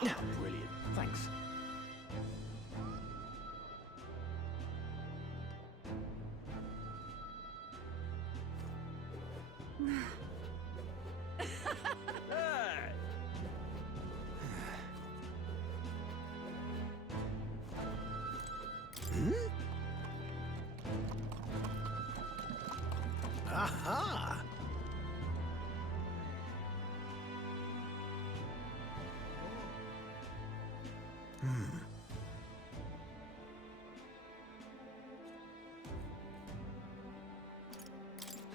Oh, brilliant. Thanks. Hey! Aha!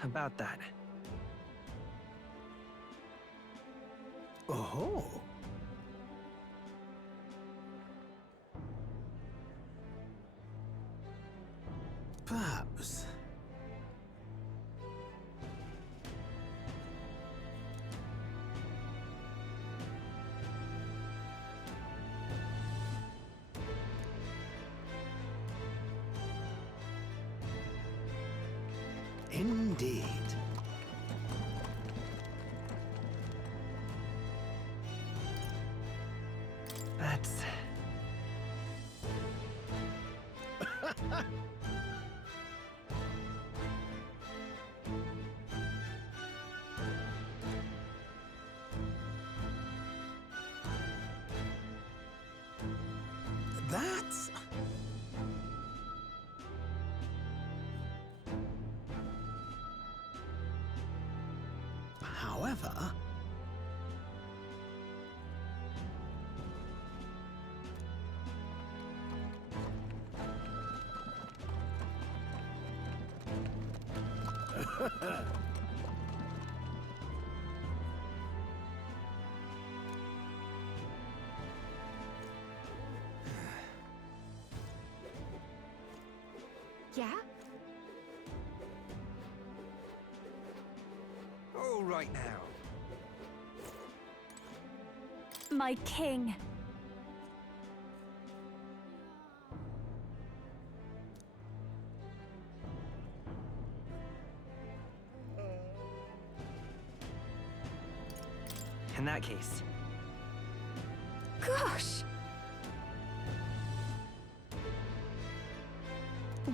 About that. Oh. Perhaps. Indeed. That's... That's... However... Yeah? All right now. My king. In that case. Gosh!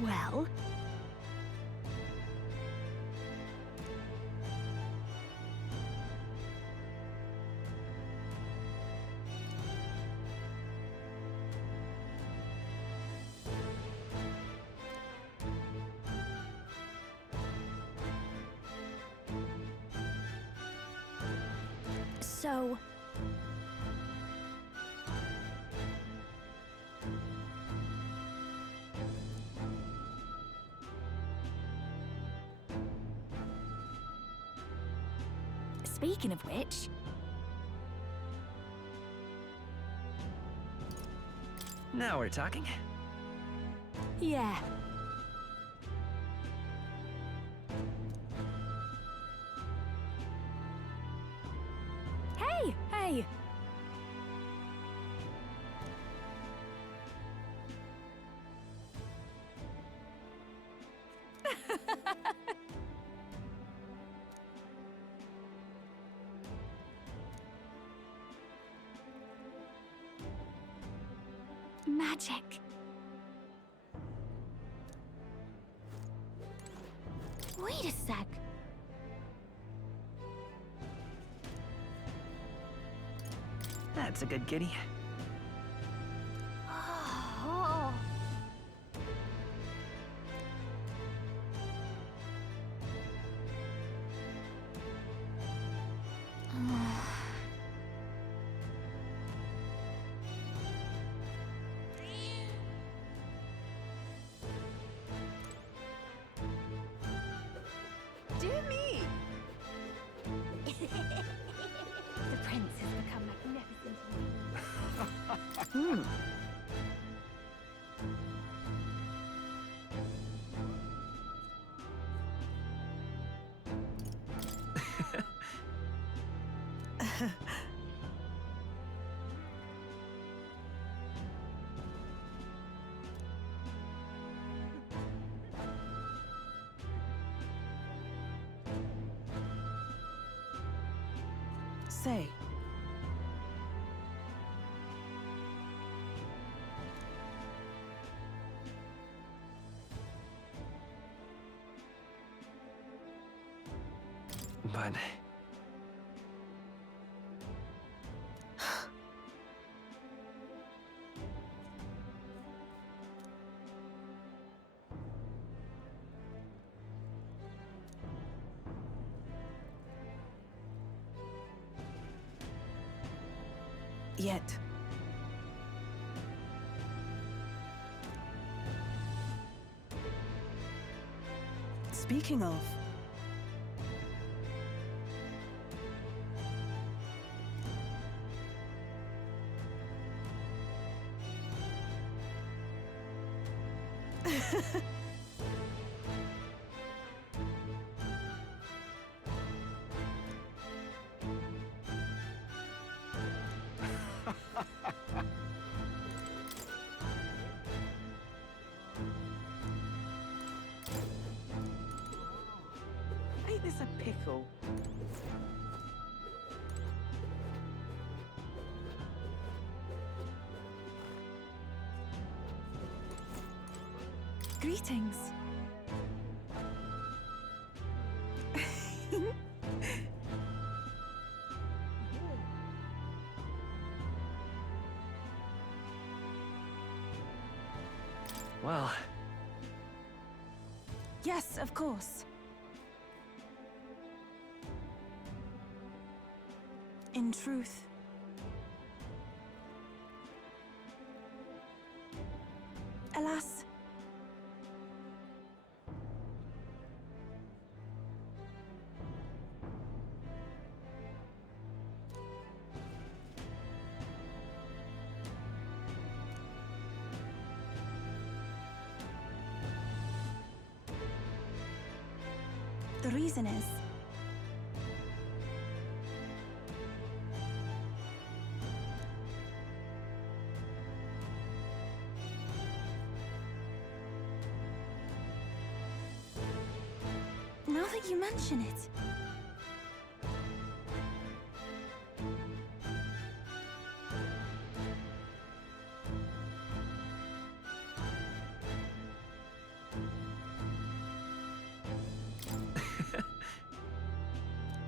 Well... So... Speaking of which... Now we're talking. Yeah. Hey! Hey! Magic. Wait a sec. That's a good kitty. Oh. Dear me! The prince has become magnificent. Hmm. Say, but... Yet. Speaking of... Ain't this a pickle? Greetings. Well, Yes, of course. In truth, alas, the reason is now that you mention it.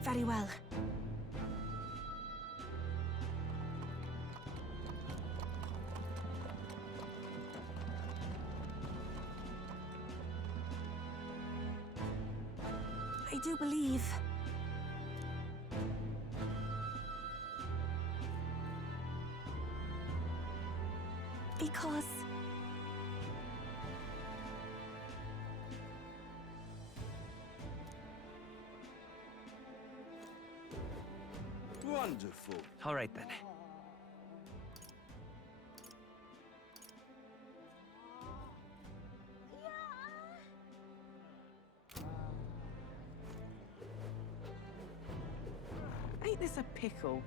Very well. I do believe. Because Wonderful. all right then. ain't this a pickle?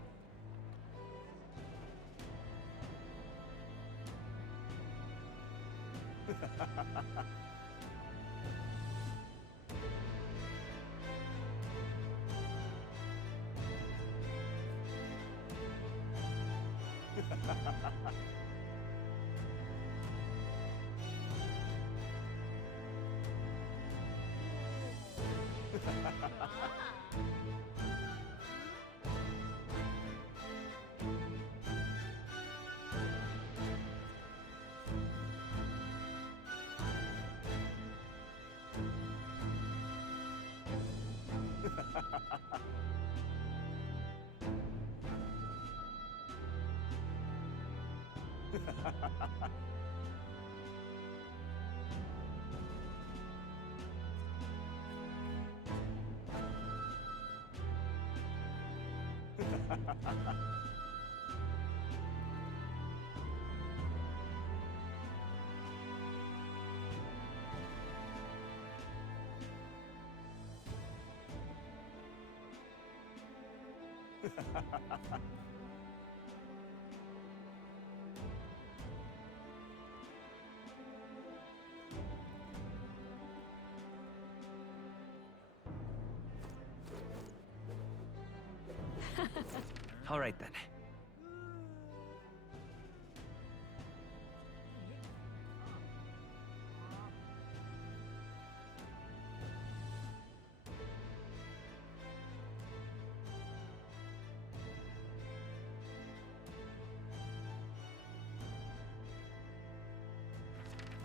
All right then.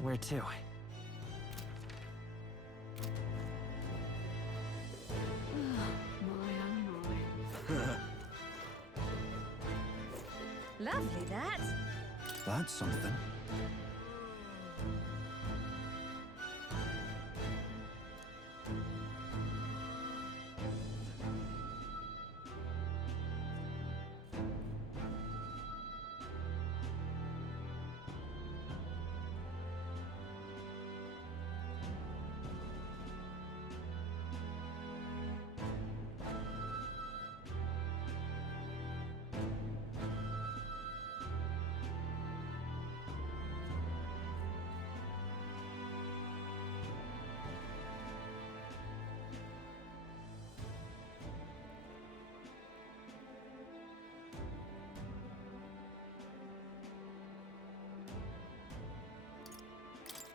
Where to? Lovely, that. That's something.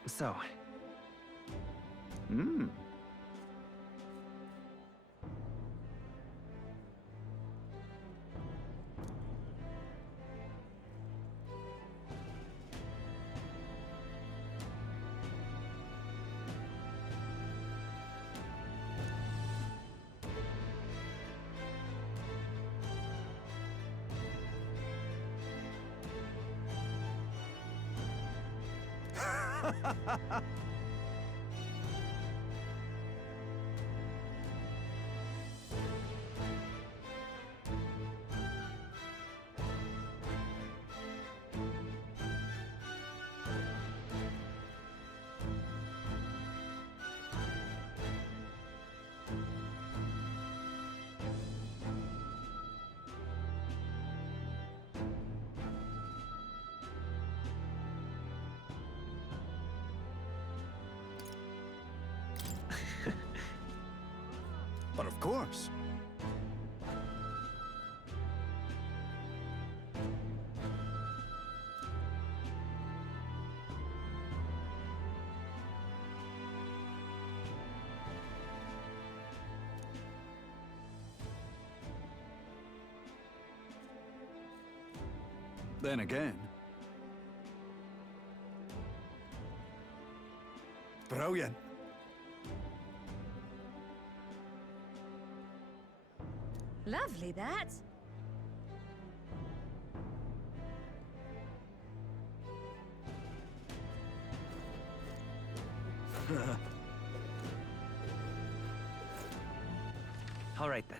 So, Hmm. But of course. Then again. Brilliant. Lovely, that. all right then.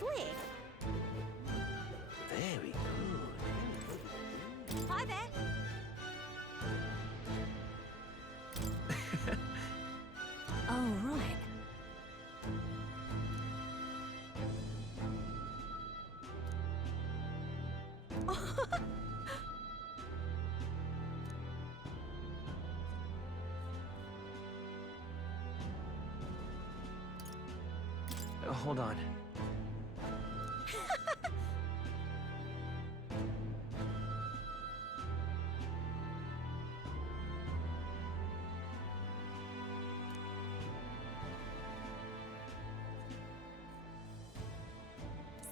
Lovely. Very good. Hi there. Oh, right. Hold on.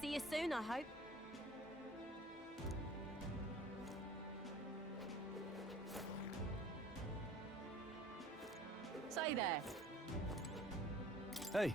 See you soon, I hope. Say there. Hey.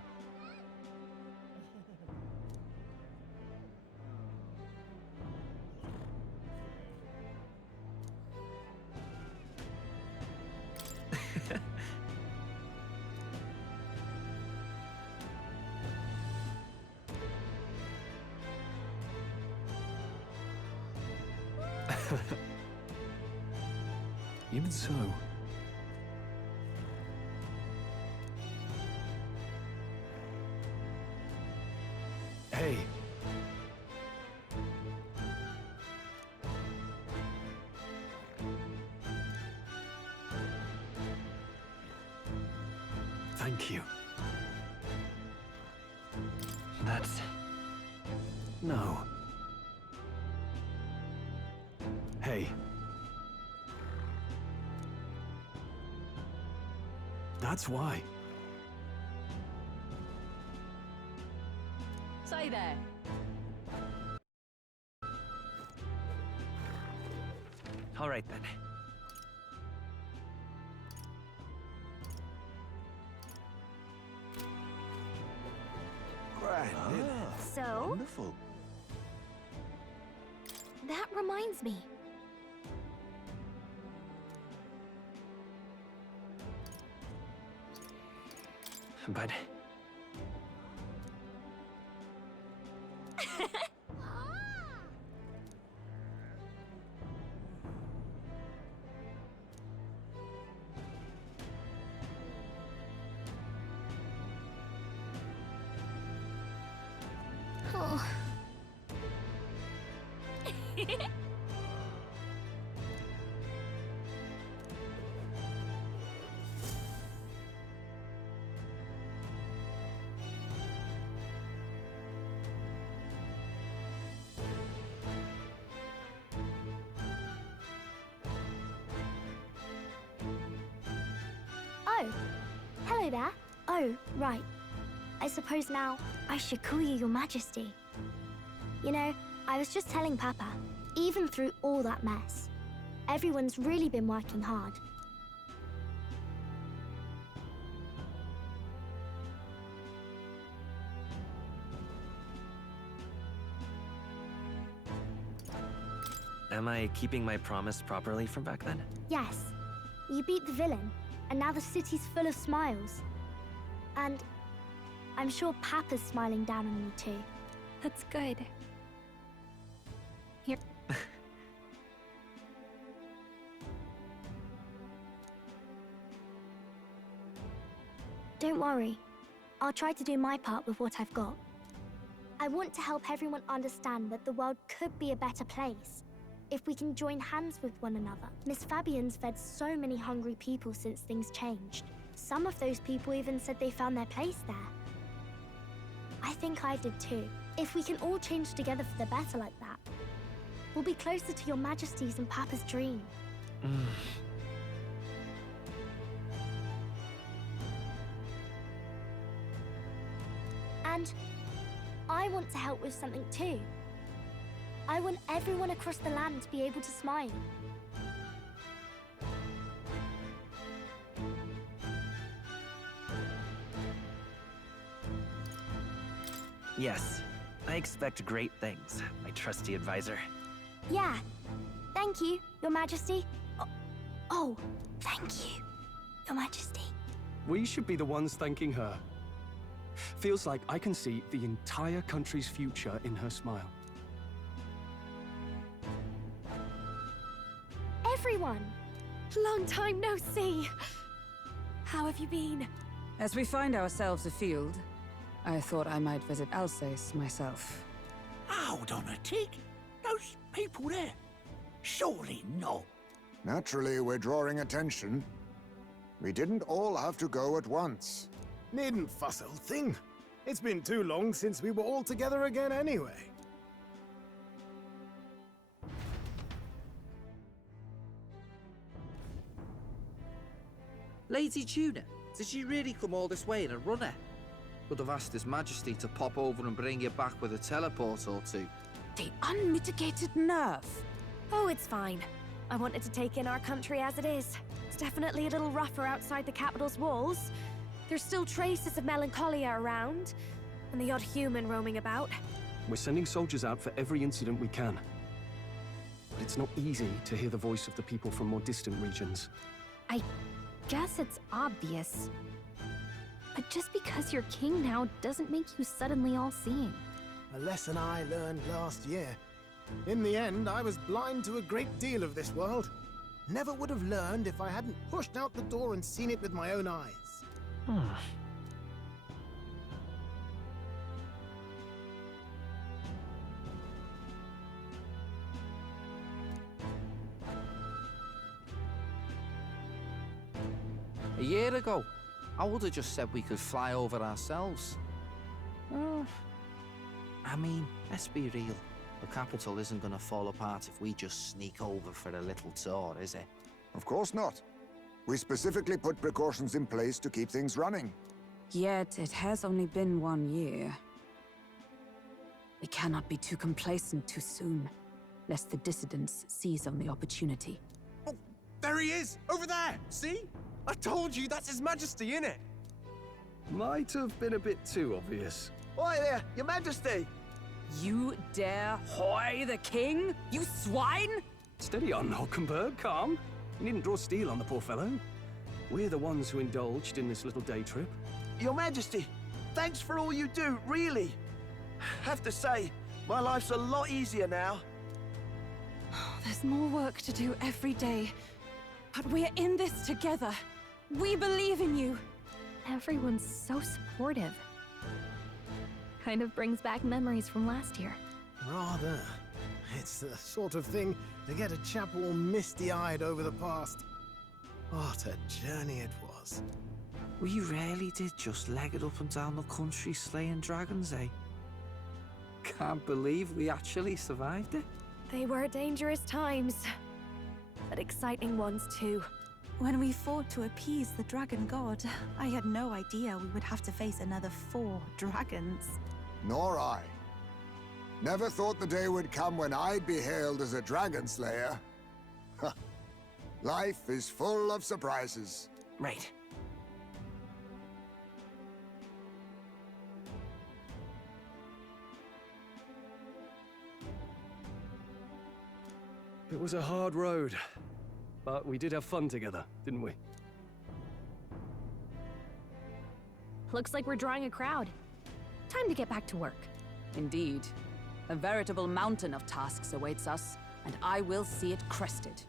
Even so. Hey. Thank you. That's... No. Hey. That's why. Say there. All right, then. Grand. So, Wonderful. that reminds me. But... Oh. Oh, hello there. Oh, right. I suppose now I should call you Your Majesty. You know, I was just telling Papa, even through all that mess, everyone's really been working hard. Am I keeping my promise properly from back then? Yes, you beat the villain, and now the city's full of smiles. And I'm sure Papa's smiling down on you too. That's good. Here. Don't worry. I'll try to do my part with what I've got. I want to help everyone understand that the world could be a better place if we can join hands with one another. Miss Fabian's fed so many hungry people since things changed. Some of those people even said they found their place there. I think I did too. If we can all change together for the better like that, we'll be closer to Your Majesty's and Papa's dream. And I want to help with something too. I want everyone across the land to be able to smile. Yes. I expect great things, my trusty advisor. Yeah. Thank you, Your Majesty. Oh, thank you, Your Majesty. We should be the ones thanking her. Feels like I can see the entire country's future in her smile. Everyone! Long time no see! How have you been? As we find ourselves afield, I thought I might visit Alsace myself. Hold on a tick. Those people there. Surely not. Naturally, we're drawing attention. We didn't all have to go at once. Needn't fuss, old thing. It's been too long since we were all together again anyway. Lady Tuna, did she really come all this way in a runner? Could have asked His Majesty to pop over and bring you back with a teleport or two. The unmitigated nerve! Oh, it's fine. I wanted to take in our country as it is. It's definitely a little rougher outside the capital's walls. There's still traces of melancholia around, and the odd human roaming about. We're sending soldiers out for every incident we can. But it's not easy to hear the voice of the people from more distant regions. I guess it's obvious. But just because you're king now doesn't make you suddenly all-seeing. A lesson I learned last year. In the end, I was blind to a great deal of this world. Never would have learned if I hadn't pushed out the door and seen it with my own eyes. A year ago, I would have just said we could fly over ourselves. I mean, let's be real. The capital isn't going to fall apart if we just sneak over for a little tour, is it? Of course not. We specifically put precautions in place to keep things running. Yet it has only been 1 year. We cannot be too complacent too soon, lest the dissidents seize on the opportunity. Oh, there he is! Over there! See? I told you, that's His Majesty, innit? Might have been a bit too obvious. Oi there, Your Majesty! You dare hoy the king? You swine! Steady on, Hulkenberg, calm. You needn't draw steel on the poor fellow. We're the ones who indulged in this little day trip. Your Majesty, thanks for all you do, really. Have to say, my life's a lot easier now. There's more work to do every day. But we're in this together. We believe in you. Everyone's so supportive. Kind of brings back memories from last year. Rather. It's the sort of thing to get a chap all misty-eyed over the past. What a journey it was. We really did just leg it up and down the country slaying dragons, eh? Can't believe we actually survived it. They were dangerous times, but exciting ones too. When we fought to appease the dragon god, I had no idea we would have to face another 4 dragons. Nor I. Never thought the day would come when I'd be hailed as a dragon slayer. Life is full of surprises. Right. It was a hard road, but we did have fun together, didn't we? Looks like we're drawing a crowd. Time to get back to work. Indeed. A veritable mountain of tasks awaits us, and I will see it crested.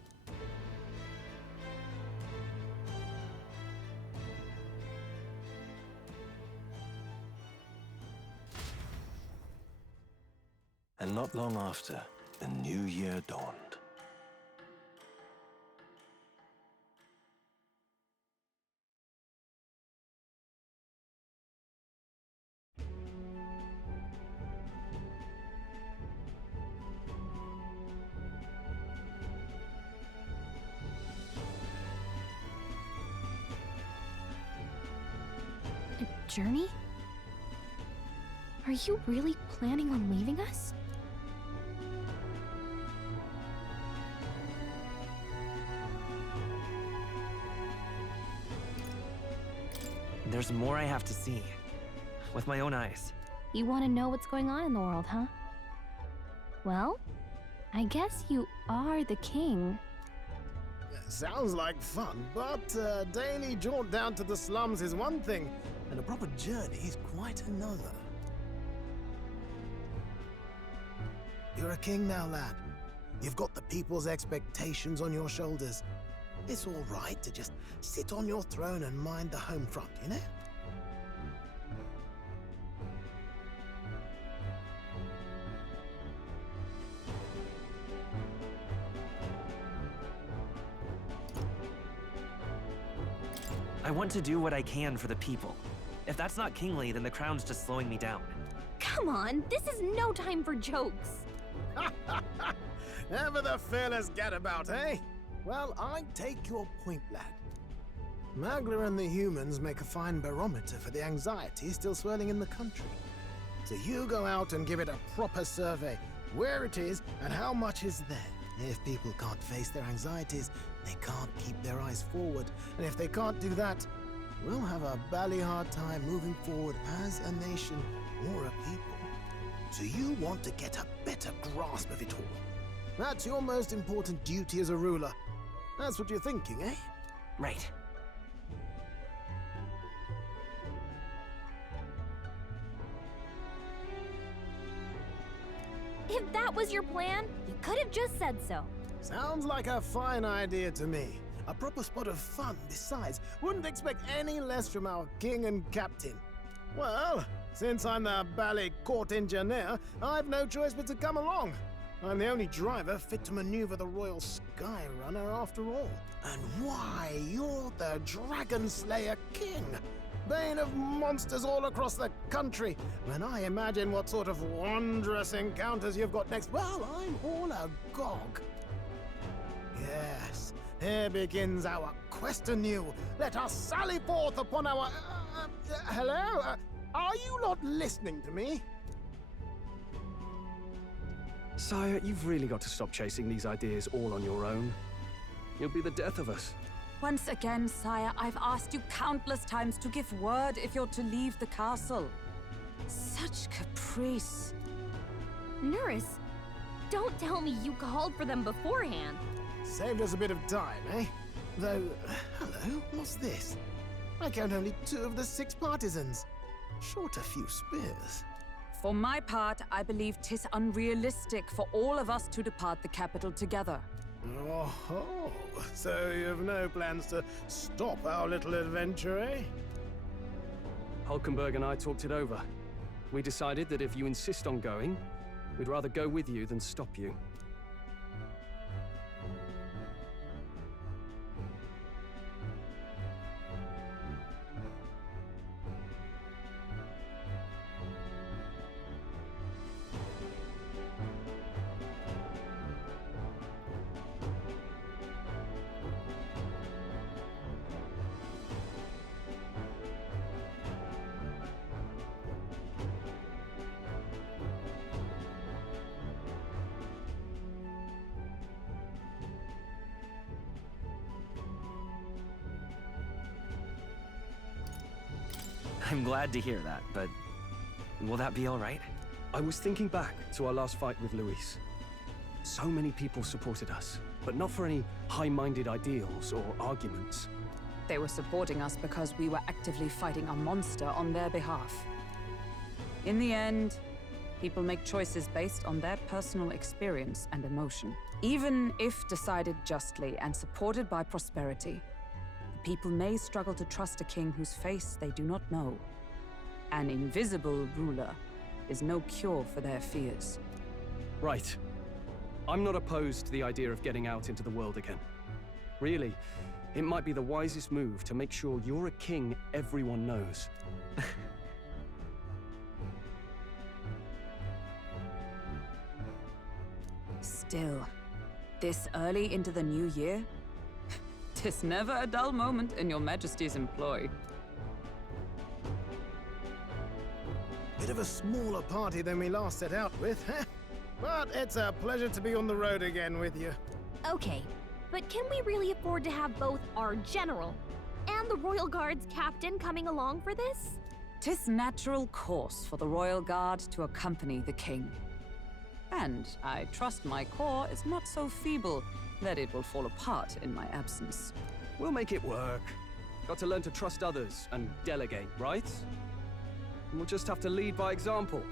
And not long after, the new year dawned. A journey? Are you really planning on leaving us? There's more I have to see. With my own eyes. You want to know what's going on in the world, huh? Well, I guess you are the king. Sounds like fun, but a daily jaunt down to the slums is one thing, and a proper journey is quite another. You're a king now, lad. You've got the people's expectations on your shoulders. It's all right to just sit on your throne and mind the home front, you know? I want to do what I can for the people. If that's not kingly, then the crown's just slowing me down. Come on, this is no time for jokes. Ever the fearless gadabout, eh? Well, I take your point, lad. Magla and the humans make a fine barometer for the anxiety still swirling in the country. So you go out and give it a proper survey, where it is and how much is there. If people can't face their anxieties, they can't keep their eyes forward. And if they can't do that, we'll have a bally hard time moving forward as a nation or a people. So you want to get a better grasp of it all. That's your most important duty as a ruler. That's what you're thinking, eh? Right. If that was your plan, you could have just said so. Sounds like a fine idea to me. A proper spot of fun, besides. Wouldn't expect any less from our king and captain. Well, since I'm the bally court engineer, I've no choice but to come along. I'm the only driver fit to maneuver the Royal Skyrunner after all. And why, you're the Dragon Slayer King, bane of monsters all across the country. When I imagine what sort of wondrous encounters you've got next, well, I'm all agog. Yes, here begins our quest anew. Let us sally forth upon our... hello? Are you not listening to me? Sire, you've really got to stop chasing these ideas all on your own. You'll be the death of us. Once again, sire, I've asked you countless times to give word if you're to leave the castle. Such caprice. Nurse, don't tell me you called for them beforehand. Saved us a bit of time, eh? Though, hello, what's this? I count only 2 of the 6 partisans. Short a few spears. For my part, I believe 'tis unrealistic for all of us to depart the capital together. Oh, so you've no plans to stop our little adventure, eh? Hulkenberg and I talked it over. We decided that if you insist on going, we'd rather go with you than stop you. I'm glad to hear that, but will that be all right? I was thinking back to our last fight with Luis. So many people supported us, but not for any high-minded ideals or arguments. They were supporting us because we were actively fighting a monster on their behalf. In the end, people make choices based on their personal experience and emotion. Even if decided justly and supported by prosperity, the people may struggle to trust a king whose face they do not know. An invisible ruler is no cure for their fears. Right. I'm not opposed to the idea of getting out into the world again. Really, it might be the wisest move to make sure you're a king everyone knows. Still, this early into the new year? 'Tis never a dull moment in your Majesty's employ. Bit of a smaller party than we last set out with, huh? But it's a pleasure to be on the road again with you. Okay, but can we really afford to have both our general and the Royal Guard's captain coming along for this? 'Tis natural course for the Royal Guard to accompany the king. And I trust my corps is not so feeble that it will fall apart in my absence. We'll make it work. Got to learn to trust others and delegate, right? And we'll just have to lead by example.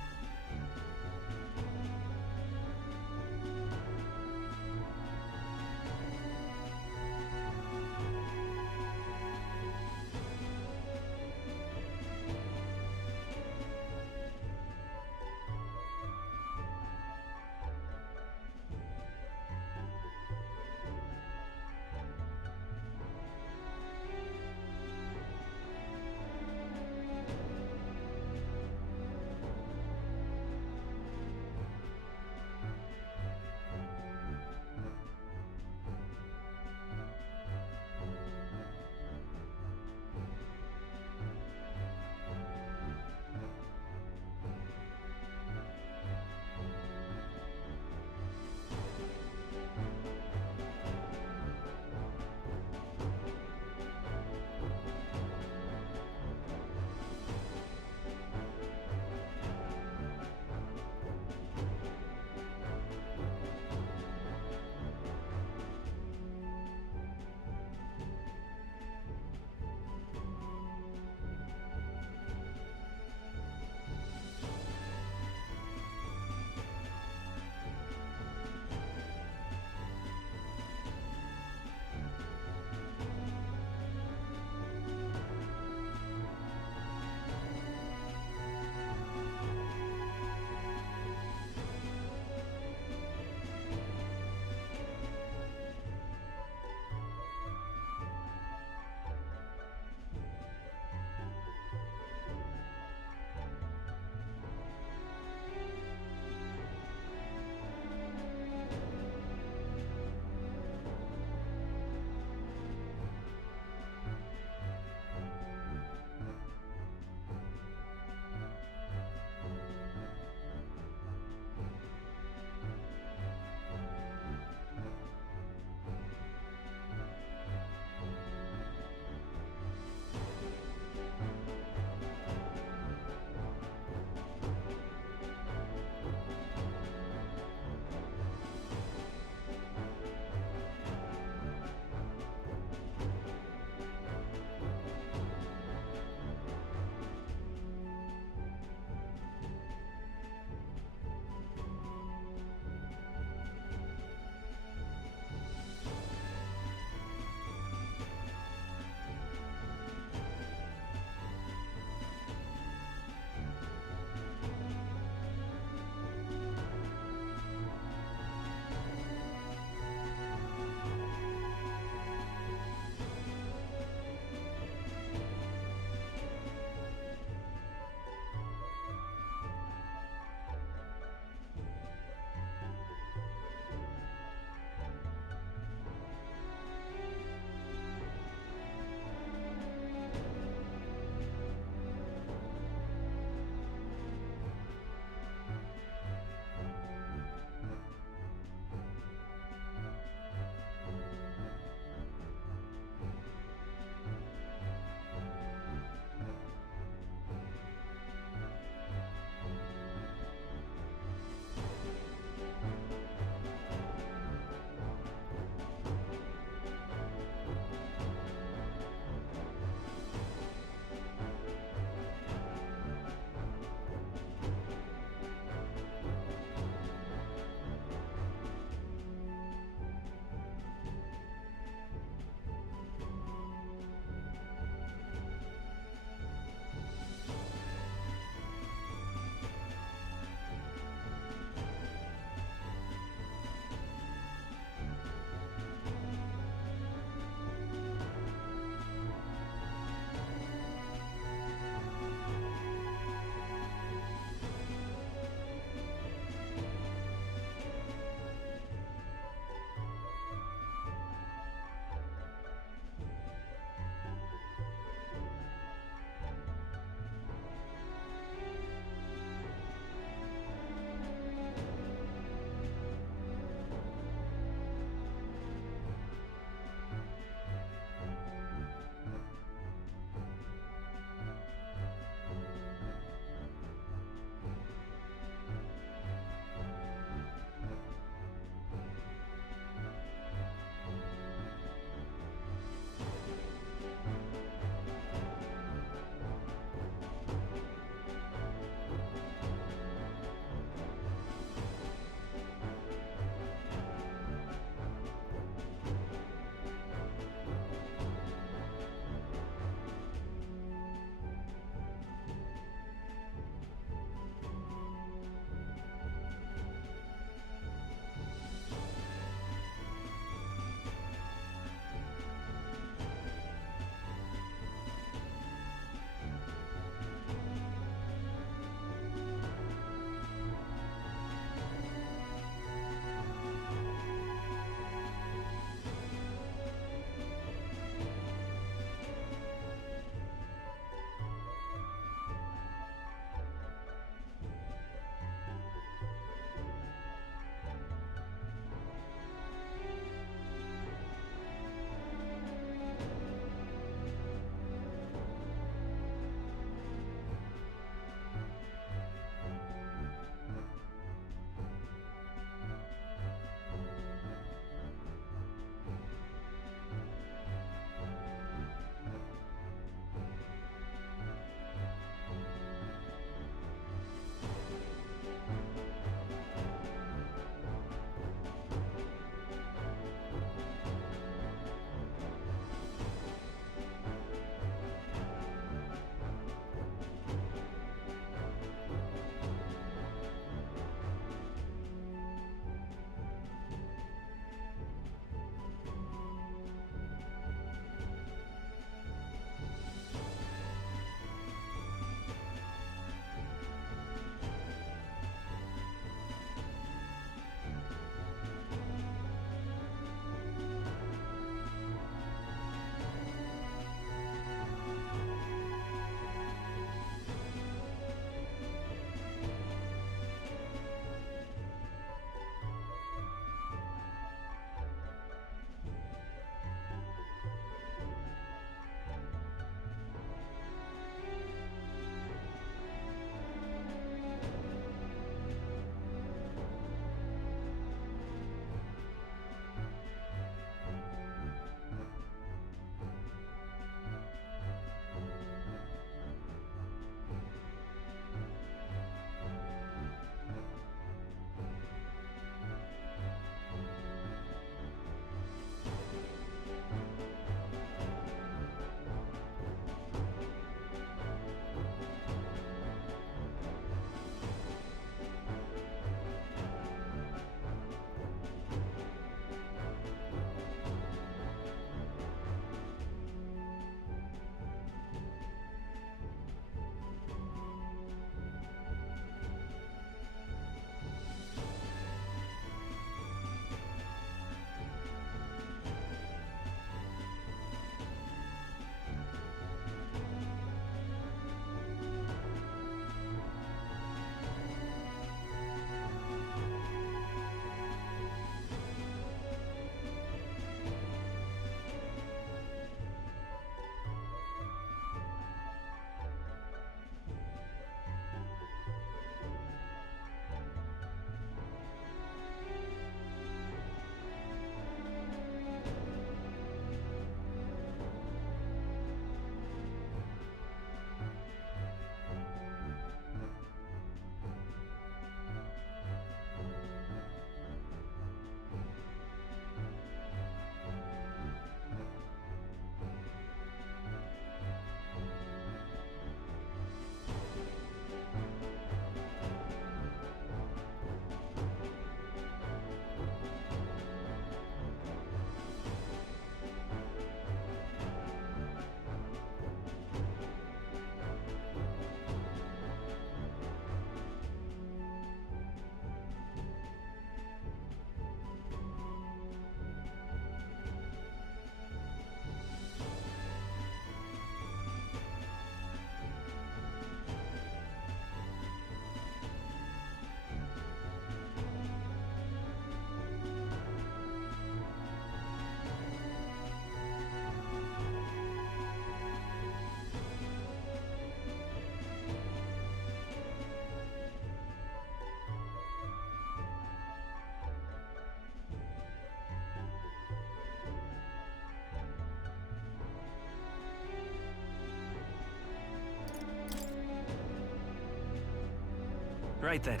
Right then,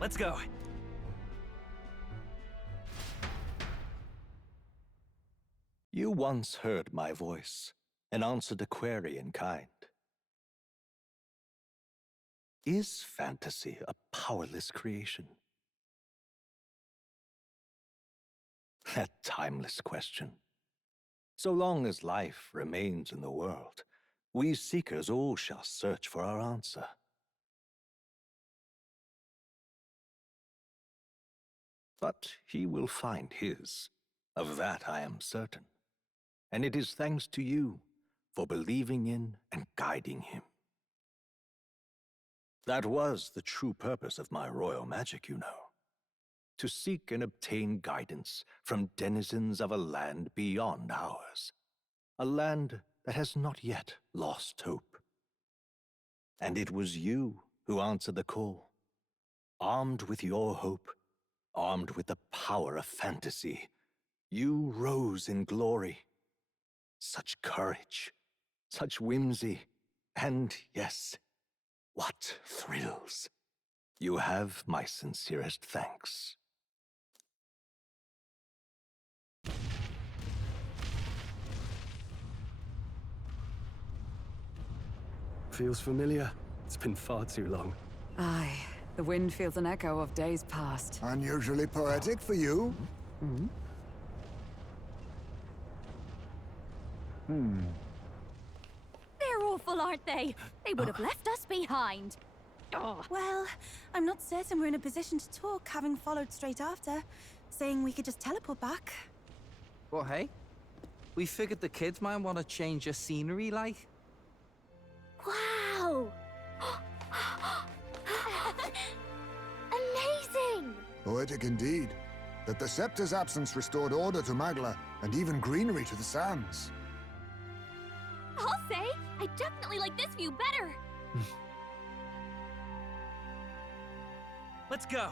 let's go. You once heard my voice and answered a query in kind. Is fantasy a powerless creation? That timeless question. So long as life remains in the world, we seekers all shall search for our answer. But he will find his. Of that I am certain. And it is thanks to you for believing in and guiding him. That was the true purpose of my royal magic, you know. To seek and obtain guidance from denizens of a land beyond ours. A land that has not yet lost hope. And it was you who answered the call. Armed with your hope, armed with the power of fantasy, you rose in glory. Such courage, such whimsy, and yes, what thrills. You have my sincerest thanks. Feels familiar. It's been far too long. Aye, the wind feels an echo of days past. Unusually poetic for you. They're awful, aren't they? They would have left us behind. Oh. Well, I'm not certain we're in a position to talk, having followed straight after, saying we could just teleport back. Well, hey, we figured the kids might want to change your scenery, like. Wow! Amazing! Poetic indeed. That the scepter's absence restored order to Magla, and even greenery to the sands. I'll say, I definitely like this view better. Let's go.